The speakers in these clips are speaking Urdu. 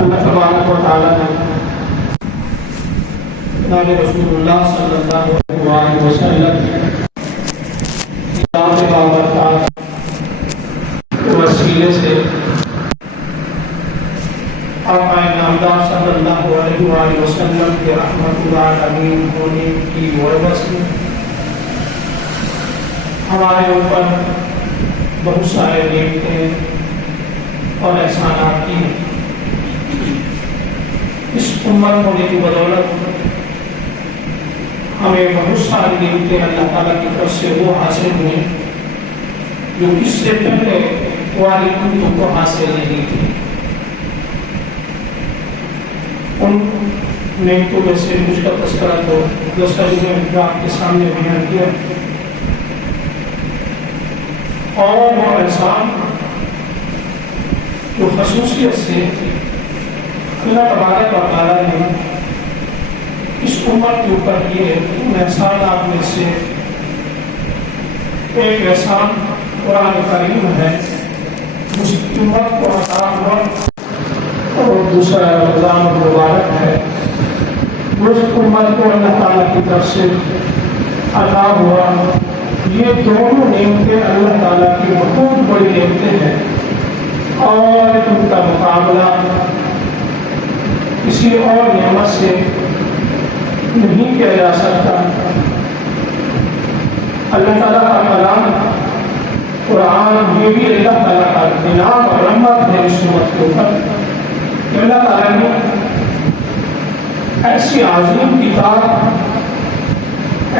اللہ تبارک و تعالیٰ نے جناب رسول اللہ صلی اللہ علیہ وسلم ذات بابرکات کے وسیلے سے آقا نامدار صلی اللہ علیہ وسلم کے رحمت اللہ علیہ ہونے کی وجہ سے ہمارے اوپر بہت سارے نعمتیں اور احسانات کی ہیں۔ اس امت ہونے کی بدولت ہمیں بہت ساری نعمتیں اللہ تعالیٰ کی طرف سے وہ حاصل ہوئیں جو اس سے پہلے والی امتوں کو حاصل نہیں تھی۔ ان نعمتوں میں سے کچھ کا تذکرہ تو دوسرے آپ کے سامنے بیان کیا، اور وہ احسان جو خصوصیت سے اللہ تبارک و تعالیٰ نے اس امت کے اوپر کیے، ان احسانات میں سے ایک احسان قرآن کریم ہے اس امت کو عطا ہوا، اور دوسرا رمضان المبارک ہے اس امت کو اللہ تعالیٰ کی طرف سے عطا ہوا۔ یہ دونوں نعمتیں اللہ تعالیٰ کی بہت بڑی نعمتیں ہیں، اور ان کا مقابلہ کسی اور نعمت سے نہیں کیا جا سکتا۔ اللہ تعالیٰ کا کلام قرآن یہ بھی اللہ تعالیٰ کا انعام اور رحمت ہے اس امت کے اوپر کہ اللہ تعالیٰ نے ایسی عظیم کتاب،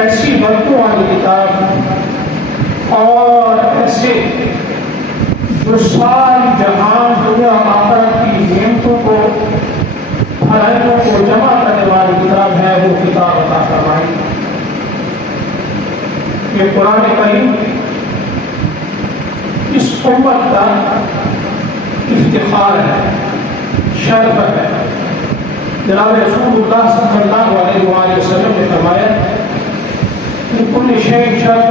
ایسی برکتوں والی کتاب، اور ایسے جو ساری جہان دنیا آخرت کی نعمتوں کو، بھلائیوں کو جمع کرنے والی کتاب ہے، وہ کتاب عطا فرمائی۔ یہ قرآن کریم اس امت کا افتخار ہے، شرف ہے۔ جناب رسول اللہ صلی اللہ علیہ وآلہ وسلم نے فرمایا کہ کل شیء شرف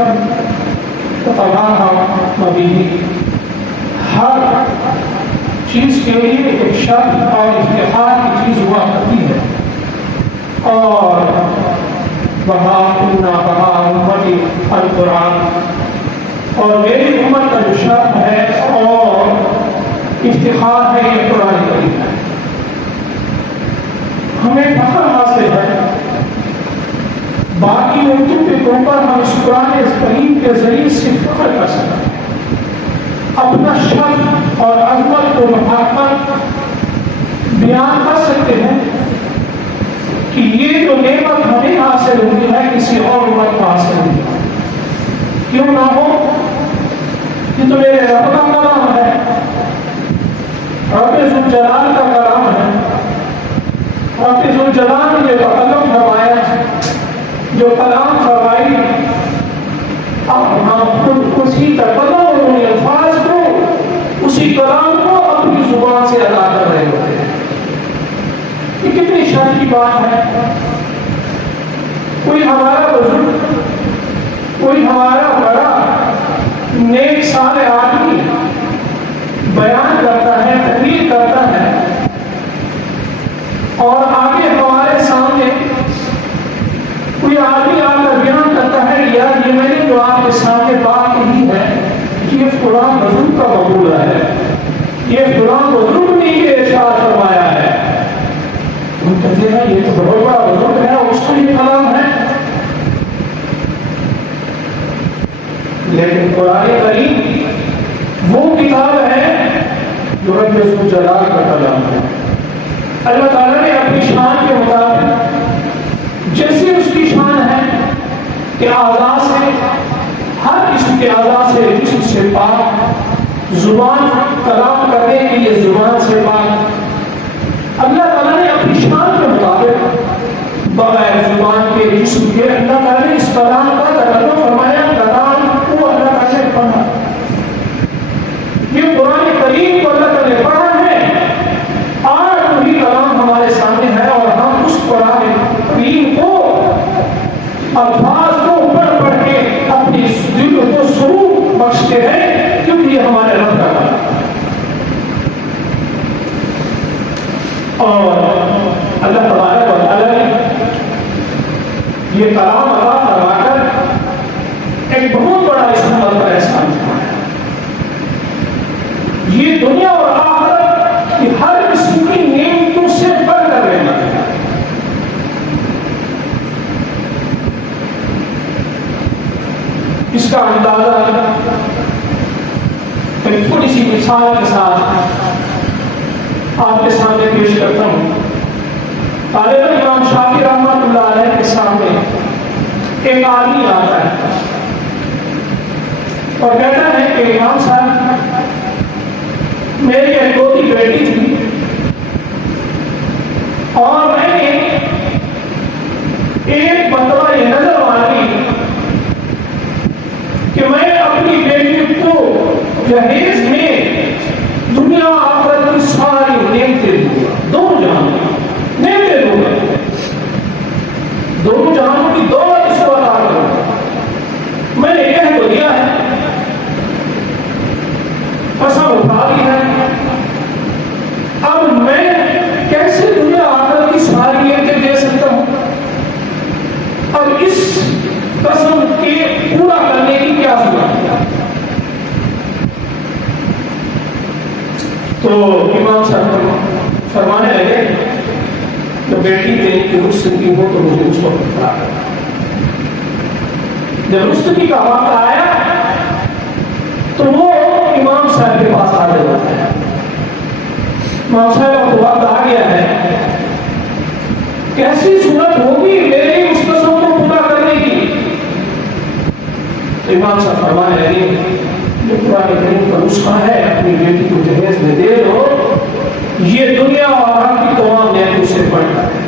تطہر مبیہ، ہر چیز کے لیے ایک شرف اور افتخار کی چیز ہوا کرتی ہے، اور بہا امتی القرآن، اور میری امت کا جو شرف ہے اور افتخار ہے یہ قرآن کریم ہے۔ ہمیں فخر حاصل ہے باقی امتوں کے طور پر ہم اس قرآن کریم کے ذریعے سے فخر کر سکتے ہیں، اپنا شرف اور عظمت کو محبت بیان کر سکتے ہیں کہ یہ جو نعمت ہمیں حاصل ہوئی ہے کسی اور امت کو حاصل نہیں ہے۔ کیوں نہ ہو؟ یہ تو میرے رب کا کلام ہے، رب ذوالجلال کا کلام ہے۔ رب ذوالجلال نے جو قلم فرمایا، جو کلام فرمائی، اب ہم خود اسی تقدم الفاظ کو، اسی کلام کو اپنی زبان سے ادا کر رہے ہوتے ہیں۔ یہ کتنی شان کی بات ہے۔ کوئی ہمارا بزرگ، کوئی ہمارا بڑا نیک صالح آدمی بیان کرتا ہے، تقریر کرتا ہے، اور آگے ہمارے سامنے کوئی آدمی آ کر بیان کرتا ہے یار یہ میں نے جو آپ کے سامنے بات کہی ہے یہ فلاں بزرگ کا مقولہ ہے، یہ فلاں بزرگ نے یہ ارشاد فرمایا ہے۔ ہم کہتے ہیں یہ تو بہت بڑا بزرگ ہے، اس کا یہ کلام ہے۔ لیکن قرآن کریم وہ کتاب ہے جو رب ذوالجلال کا کلام ہے۔ اللہ تعالیٰ نے اپنی شان کے مطابق جیسے اس کی شان ہے کہ اعضاء سے، ہر قسم کے اعضاء سے، جسم سے پاک، زبان کلام کرنے کے لیے زبان سے پاک، اللہ تعالیٰ نے اپنی شان کے مطابق بغیر زبان کے، جسم کے، اللہ تعالیٰ نے اس کلام کا تکلم فرمایا، کلام کو اللہ تعالیٰ نے پڑھا۔ یہ قرآن کریم کو اللہ تعالیٰ نے پڑھا ہے، آج وہی کلام ہمارے سامنے ہے، اور ہم اس قرآن کریم کو، الفاظ کو پڑھ پڑھ کے اپنی دل کو سرور بخشتے ہیں، کیونکہ یہ ہمارے رب کا کلام ہے۔ اور اللہ تبارک و تعالیٰ نے یہ کلام عطا فرما کر ایک بہت بڑا اس امت پر احسان فرمایا. یہ دنیا اور آخرت کی ہر قسم کی نعمتوں سے بڑھ کر رہنا ہے. اس کا اندازہ ایک تھوڑی سی مثال کے ساتھ آپ کے سامنے پیش کرتا ہوں. طالب امام شافعی رحمۃ اللہ علیہ کے سامنے ایک آدمی آتا ہے اور کہتا ہے کہ امام صاحب میری اکلوتی بیٹی تھی اور میں نے ایک مرتبہ یہ نظر مانی کہ میں اپنی بیٹی کو جہیز میں دنیا آخرت کی ساری نعمتیں دوں گا. دونوں جہانوں نعمتیں دوں گا, دونوں جہانوں کی دولت اس کو عطا کروں گا. میں نے کہہ تو دیا ہے, قسم اٹھا دی ہے, اب میں کیسے دنیا آخرت کی ساری نعمتیں دے سکتا ہوں؟ اب اس قسم کے پورا کرنے کی کیا ضرورت ہے؟ تو امام صاحب فرمانے لگے کہ بیٹی تیری کی رخصتی ہو تو مجھے اس کو بتلا کر. جب رخصتی کا وقت آیا تو وہ امام صاحب کے پاس آ جاتا ہے. امام صاحب کو وقت آ گیا ہے, کیسی صورت ہوگی میری اس قسم کو پورا کرنے کی؟ تو امام صاحب فرمانے لگے جو قرآن کریم کا نسخہ ہے, اپنی بیٹی کو جہیز میں دے دو, یہ دنیا اور آخرت کی تمام نعمتوں سے بڑھتا ہے.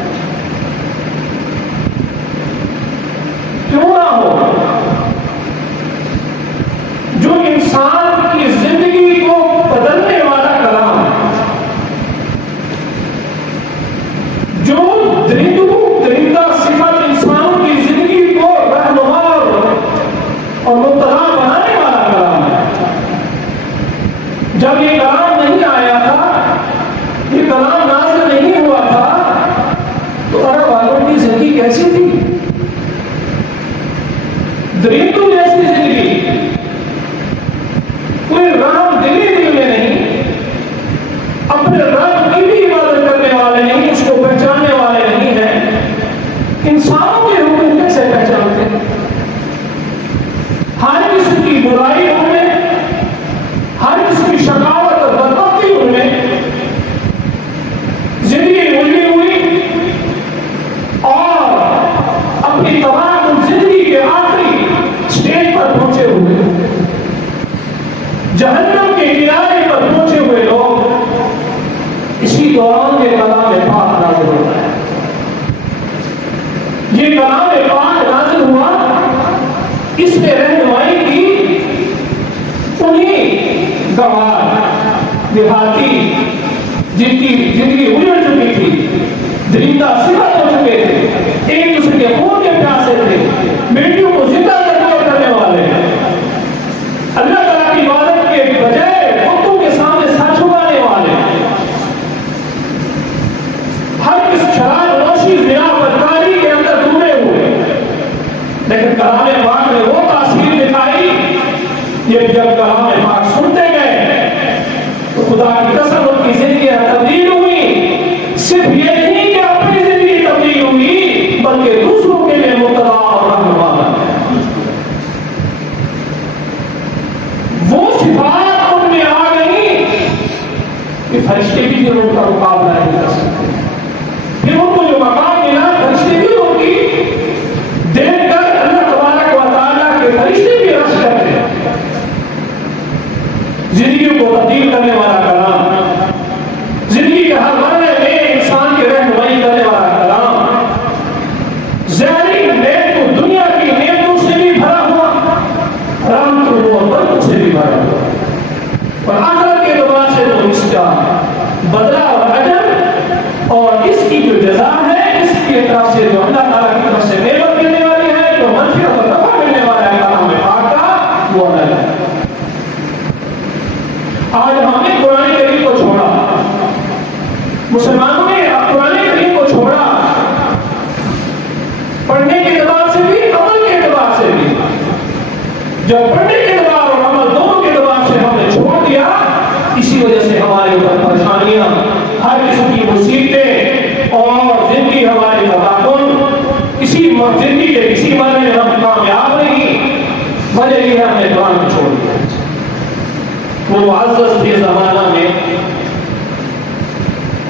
کیوں نہ ہو جو انسان کی زندگی کو بدلنے والا کلام ہے, جو درندہ صفت انسانوں کی زندگی کو رہنما اور مبتلا بنانے والا کلام ہے. جب یہ کلام نہیں آیا تھا, یہ کلام نازل نہیں ہوا تھا, تو عرب والوں کی زندگی کیسی تھی؟ درندوں جیسی زندگی, کوئی رحم دلی دل میں نہیں, اپنے رب کی بھی عبادت کرنے والے نہیں, اس کو پہچاننے والے نہیں ہیں. انسانوں کے حکم کیسے پہچانتے ہیں؟ ہر قسم کی برائی ان میں, ہر قسم کی شقاوت اور بدبختی ان میں, زندگی الجھی ہوئی اور اپنی تمام زندگی کے آخری اسٹیج پر پہنچے ہوئے, جہنم کے کنارے پر پہنچے ہوئے لوگ, اسی دوران یہ کلام پاک نازل ہوتا ہے. یہ کلام پاک نازل ہوا, اس میں رہنمائی کی انہیں گوار دیہاتی جن کی زندگی اجڑ چکی تھی, درندہ صفت ہو چکے تھے, ایک دوسرے کے خون کے پیاسے تھے, بیٹیوں کو زندہ کرنے والے, اللہ تعالیٰ کی عبادت کے بجائے بتوں کے سامنے سر چھپانے والے, ہر کس شراب نوشی زنا بدکاری کے اندر ڈوبے ہوئے. لیکن کلام پاک نے وہ تاثیر دکھائی, یہ جب کلام پاک سنتے گئے تو خدا کی قسم ان کی زندگی تبدیل ہوئی. صرف یہ نہیں کہ اپنی زندگی تبدیل ہوئی, بلکہ دوسروں کے لیے مقتدا اور رہنما بن گئے. وہ صفات ان میں آ گئی کہ فرشتے بھی جو ان کا مقابلہ نہیں کر سکتے. پھر ان کو جو مقام ملا, فرشتے بھی ان کی دیکھ کر اللہ تبارک و تعالیٰ کے فرشتے بھی رش کرتے ہیں. زندگی کو تبدیل کرنے والا کلام, زندگی کے ہر مرحلے میں انسان کی رہنمائی کرنے والا کلام, ظاہری نعمتوں دنیا کی نعمتوں سے بھی بھرا ہوا, رحمتوں اور برکتوں سے بھی بھرا ہوا, اور آخرت کے اعتبار سے تو اس کا بدلہ اور اجر اور اس کی جو جزا ہے, اس کی طرف سے جو اللہ تعالیٰ کی طرف سے نعمت ملنے والی ہے, جو منفعت اور نفع ملنے والا ہے کلام پاک کا, وہ الگ ہے. آج ہم نے قرآن کریم کو چھوڑا, مسلمانوں نے جب پڑھنے کے اعتبار اور عمل دونوں کے اعتبار سے ہم نے چھوڑ دیا، اسی وجہ سے ہمارے اوپر پریشانیاں، ہر قسم کی مصیبتیں اور زندگی ہماری تباہ، کسی زندگی کے کسی مرحلے میں ہم کامیاب نہیں، وجہ یہ ہے ہم نے قرآن کو چھوڑ دیا۔ وہ معزز تھے زمانہ میں،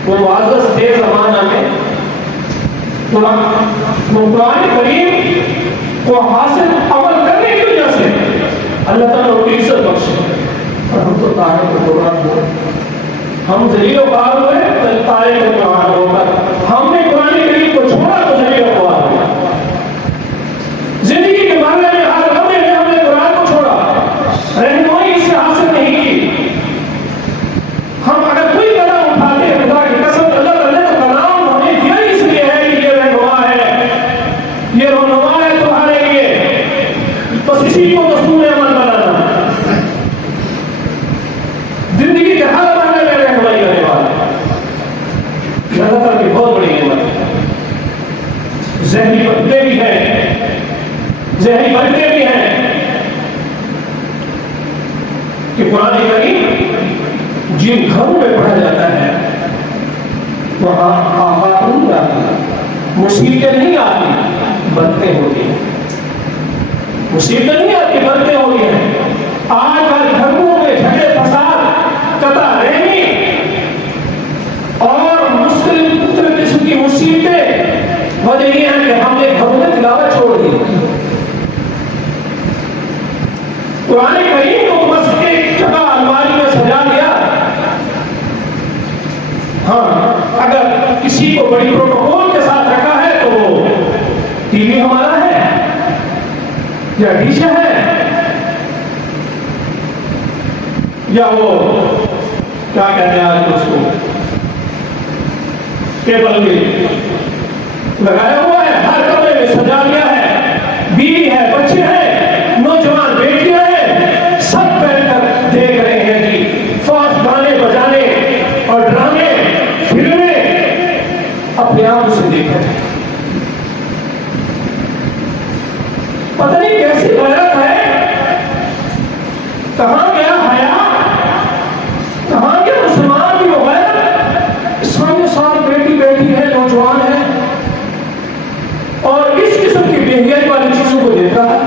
وہ معزز تھے زمانہ میں وہ قرآن کریم کو حاصل عمل کرنے کی وجہ سے اللہ تعالیٰ کو عزت بخشے، اور ہم تو تارے کو قرآن ہو، ہم ذلیل و خوار ہوئے تارے کو قرآن ہو کر ہم نے قرآن کریم کو چھوڑا تو ذلیل و خوار ہوئے۔ زندگی کے معاملے میں ہر لمحے میں ہم نے قرآن کو چھوڑا، رہنمائی اس سے حاصل نہیں کی۔ ہم اگر کوئی قدم اٹھاتے ہیں خدا کی قسم، اللہ تعالیٰ کا کلام ہمیں دیا اس لیے ہے کہ یہ رہنما ہے، یہ رہنما ہے تمہارے لیے، بس اسی کو دستور عمل بنانا، زندگی کے ہر مرحلے میں رہنمائی کرنے والا۔ اللہ تعالیٰ کی بہت بڑی نعمت ہے۔ ذہنی پردے بھی ہیں، ذہنی پردے بھی ہیں کہ قرآن کریم جن گھروں میں پڑھا جاتا ہے وہاں آفات نہیں آتی، مصیبتیں نہیں آتی، برکتیں ہوتی ہیں۔ مصیبتیں نہیں آتی، برکتیں ہوتی ہیں۔ آج کل گھروں میں جھگڑے فساد، قطع رحمی اور مختلف قسم کی مصیبتیں، وجہ یہ ہے کہ ہم نے گھروں میں تلاوت چھوڑ دی۔ قرآن کریم کو بس ایک جگہ الماری میں سجا دیا۔ ہاں، اگر کسی کو بڑی پروٹوکول کے ساتھ رکھا ہے تو وہ ٹی وی ہمارا ہے یا ڈش ہے یا وہ کیا کہتے ہیں آج اس کو کیبل بھی لگایا ہوا ہے، ہر کمرے میں سجا دیا ہے، بیوی ہے، بچے ہیں، نوجوان بیٹیاں ہیں، سب بیٹھ کر دیکھ رہے ہیں کہ فوج گانے بجانے اور ڈرامے فلمیں اپنے آپ سے دیکھ رہے ہیں۔ پتہ نہیں کیسی غیرت ہے، کہاں گیا حیا، کہاں گیا مسلمان کی وہ غیرت؟ سامنے سال بیٹی بیٹی ہے، نوجوان ہے اور اس قسم کی بےحیائی والی چیزوں کو دیکھتا ہے۔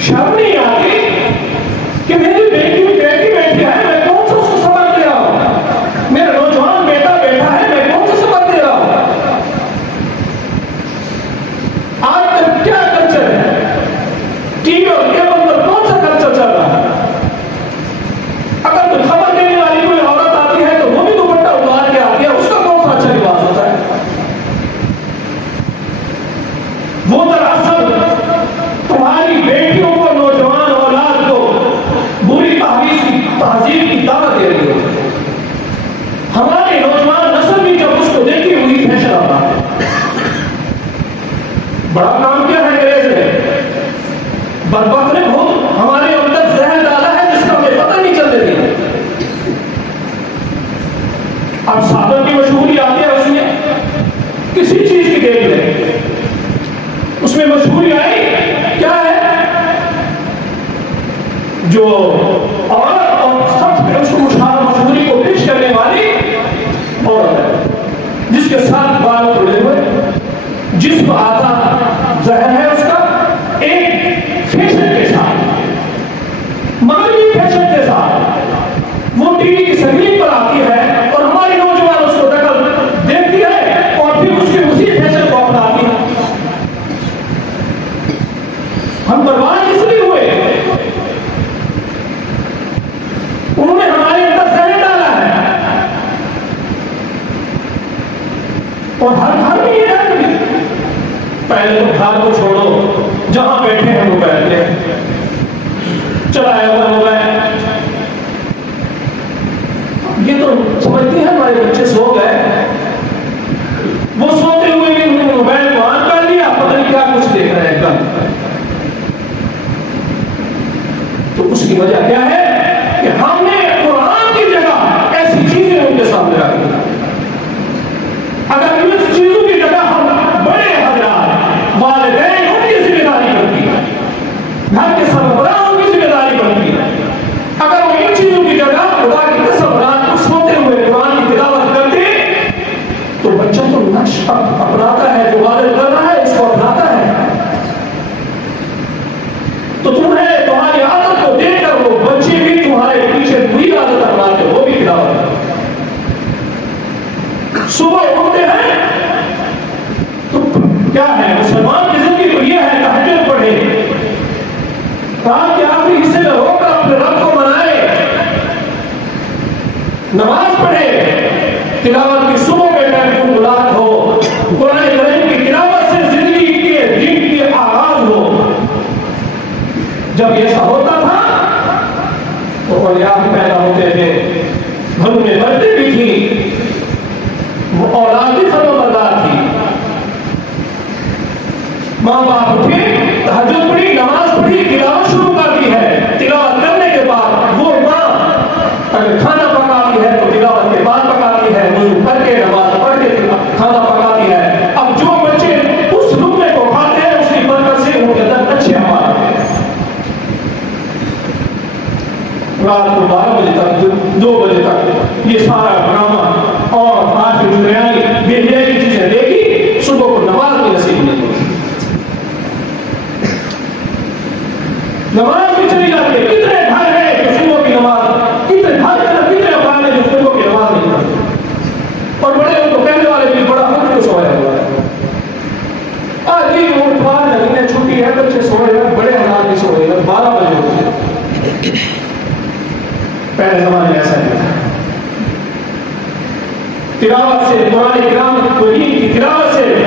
شرم نہیں آتی کہ میری بیٹی بیٹھی ہے، میں کون سا اس کو سبق دے رہا ہوں؟ میرا نوجوان بیٹا بیٹھا ہے، میں کون سا سبق دے رہا ہوں؟ آج تک کیا کلچر ہے؟ ٹی وی اور کیبل پر کون سا کلچر چل رہا ہے؟ اگر کوئی خبر دینے والی کوئی عورت آتی ہے تو وہ بھی دوپٹہ اتار کے آتی ہے، اس کا کون سا اچھا لباس ہوتا ہے؟ وہ دراصل تمہاری بیٹیوں کو، نوجوان اولاد کو بری تہذیب کی دعوت دے رہی ہے۔ ہماری نوجوان نسل بھی جب اس کو دیکھی ہوئی فیشن آتا ہے۔ بڑا کام کیا ہے انگریز نے؟ بدبخت نے بہت ہمارے اندر زہر ڈالا ہے جس کا ہمیں پتہ نہیں چلنے دیا۔ اب صادر کی مشہوری آتی ہے، اس میں کسی چیز کی دیکھ لیں، اس میں مشہوری آئی کیا ہے؟ جو عورت اور سب سے اس کو مشہوری کو پیش کرنے والی عورت ہے جس کے ساتھ بال کھلے ہوئے، جس کو آتا زہر ہے اس کا، ایک فیشن کے ساتھ، مغربی فیشن کے ساتھ وہ ٹی وی کی سکرین پر آتی ہے اور ہماری نوجوان اس کو دیکھتی ہے اور پھر اس کے اسی فیشن کو اپناتی ہے۔ ہم برباد اس لیے ہوئے، انہوں نے ہمارے اندر زہر ڈالا ہے اور ہر گھر میں یہ ہے۔ پہلے تو گھر کو چھوڑو، جہاں بیٹھے ہیں وہ بیٹھتے ہیں، چلایا ہوا موبائل، یہ تو سمجھتے ہیں ہمارے بچے سو گئے، وہ سوتے ہوئے بھی انہوں نے موبائل کو آن کر لیا، پتہ نہیں کیا کچھ دیکھ رہے ہیں کل۔ تو اس کی وجہ کیا ہے کہ ہم نے قرآن کی جگہ ایسی چیزیں ان کے سامنے رکھی۔ اگر اس چیزوں کی جگہ ہم بڑے حضرات، والدین اپناتا ہے، جو غالب کر رہا ہے اس کو اپناتا ہے. تو تمہیں تمہاری عادت کو دیکھ کر وہ بچے بھی تمہارے پیچھے بری عادت اپناتے، وہ بھی تلاوت کرتے. صبح اٹھتے ہیں تو کیا ہے مسلمان کی زندگی تو یہ ہے تہجد پڑھے، رات کے آخری حصے میں رو کر اپنے رب کو منائے، نماز پڑھے، تلاوت کی صبح کے ٹائم کو ملاقات ہو، قرآن کریم کی تلاوت سے زندگی کے دن کے آغاز ہو. جب ایسا ہوتا تھا تو اولیاء پیدا ہوتے تھے، گھروں میں بچے بھی تھی، اولاد بھی فرما بردار تھی. ماں باپ اٹھے، تہجد پڑھی، نماز پڑھی، تلاوت شروع کر دی ہے. تلاوت کرنے کے بعد وہ ماں اگر کھانا پکاتی ہے تو تلاوت کے بعد پکاتی ہے، وضو کر کے نماز پڑھ کے کھانا پکاتی ہے. اب جو بچے اس لقمے کو کھاتے ہیں اس کی برکت سے ان کے اندر اچھے اعمال آتے ہیں. رات کو 12 بجے تک 2 بجے تک یہ سارا ڈرامہ اور بات کی دنیاوی بے کی چیزیں دیکھی، صبح کو نماز بھی نصیب نہیں ہوتی. نماز بھی چلی جاتی ہے. کتنے گھر ہیں جو صبح کی نماز، کتنے گھر کتنے افراد ہیں جو صبح کی نماز نہیں پڑھتے، اور بڑے ان کو کہنے والے بھی بڑا حق کو سویا ہوا ہے. آج ہی وہ لگنے چھٹی ہے، بچے سوئے ہوئے، بڑے حالات بھی سوئے ہوئے، 12 بجے ہوتے ہیں. پہلے زمانے میں ایسا نہیں تھا. تلاوت سے قرآن کرام کی تلاوت سے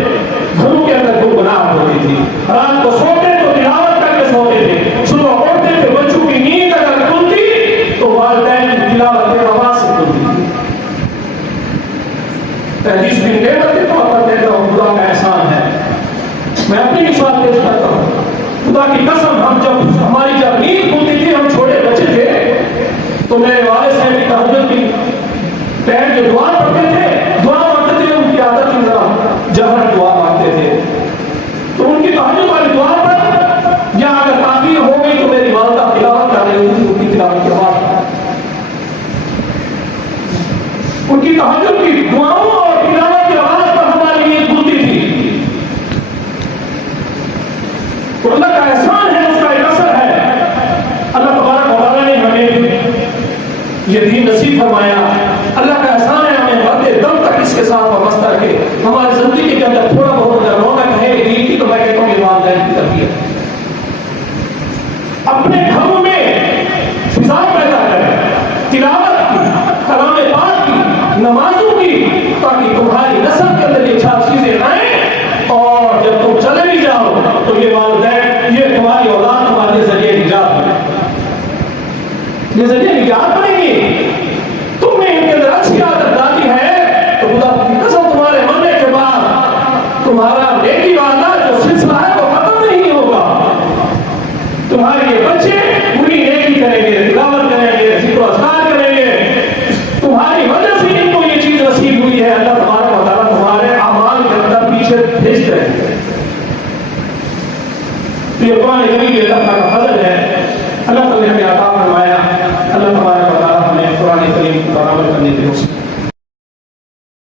گھروں کے اندر کوئی گناہ ہوتی تھی. رات کو سوتے تو تلاوت کر کے سوتے تھے، صبح اٹھتے تھے بچوں کی نیند اگر کھلتی تو والدین کی تلاوت کے آواز سے کھلتی تھی. حدیث بھی نعمت کے طور پر کہتا ہوں، خدا کا احسان ہے. میں اپنی مثال پیش کرتا ہوں. خدا کی قسم، ہماری جب نیند کھلتی تھی، ہم چھوٹے بچے تھے تو میرے والد صاحب کی تہجد کی پیر جو دعا پڑھتے تھے، دعا مانگتے تھے، ان کی عادت کی طرح جہر دعا مانگتے تھے. تو ان کی تہجد والی دعا پر یا اگر تاخیر ہو گئی تو میری والدہ تلاوت کر رہی ہوتی، ان کی تلاوت کے بعد ان کی تہجد کی دعاؤں اور تلاوت کی آواز پر ہماری نیند کھلتی تھی. تو اللہ کا احسان ہے، اس کا ایک اثر ہے. اللہ تبارک و تعالیٰ نے ہمیں یہ دین نصیب فرمایا. اللہ کا احسان ہے ہمیں مرتے دم تک اس کے ساتھ وابستہ رکھے. ہماری زندگی کے اندر تھوڑا بہت اگر رونق ہے دین کی تو میں کہتا ہوں یہ والدین کی تربیت. اپنے گھروں میں فضا پیدا کریں تلاوت کی، کلام پاک کی، نمازوں کی، تاکہ تمہاری نسل کے اندر یہ چار چیزیں آئیں، اور جب تم چلے بھی جاؤ تو یہ والدین، یہ تمہاری اولاد تمہارے ذریعے نجات ہے، یہ ذریعے نجات پڑیں گی. تم نے ان کے اندر اچھی عادت ڈالی ہے تو خدا کی قسم تمہارے مرنے کے بعد تمہارا نیکی والا جو سلسلہ ہے وہ ختم نہیں ہوگا. تمہارے یہ بچے پوری نیکی کریں گے، تلاوت کریں گے، ذکر و اذکار کریں گے. تمہاری وجہ سے ان کو یہ چیز نصیب ہوئی ہے. اللہ تبارک و تعالیٰ تمہارے اعمال کے اندر پیچھے بھیجتے ہیں. تو یہ قرآن کریم کے اللہ کا فضل ہے. اللہ تعالیٰ نے ہمیں عطا فرمایا. اللہ تبارک و تعالیٰ ہمیں قرآن کریم کو عمل کرنے کی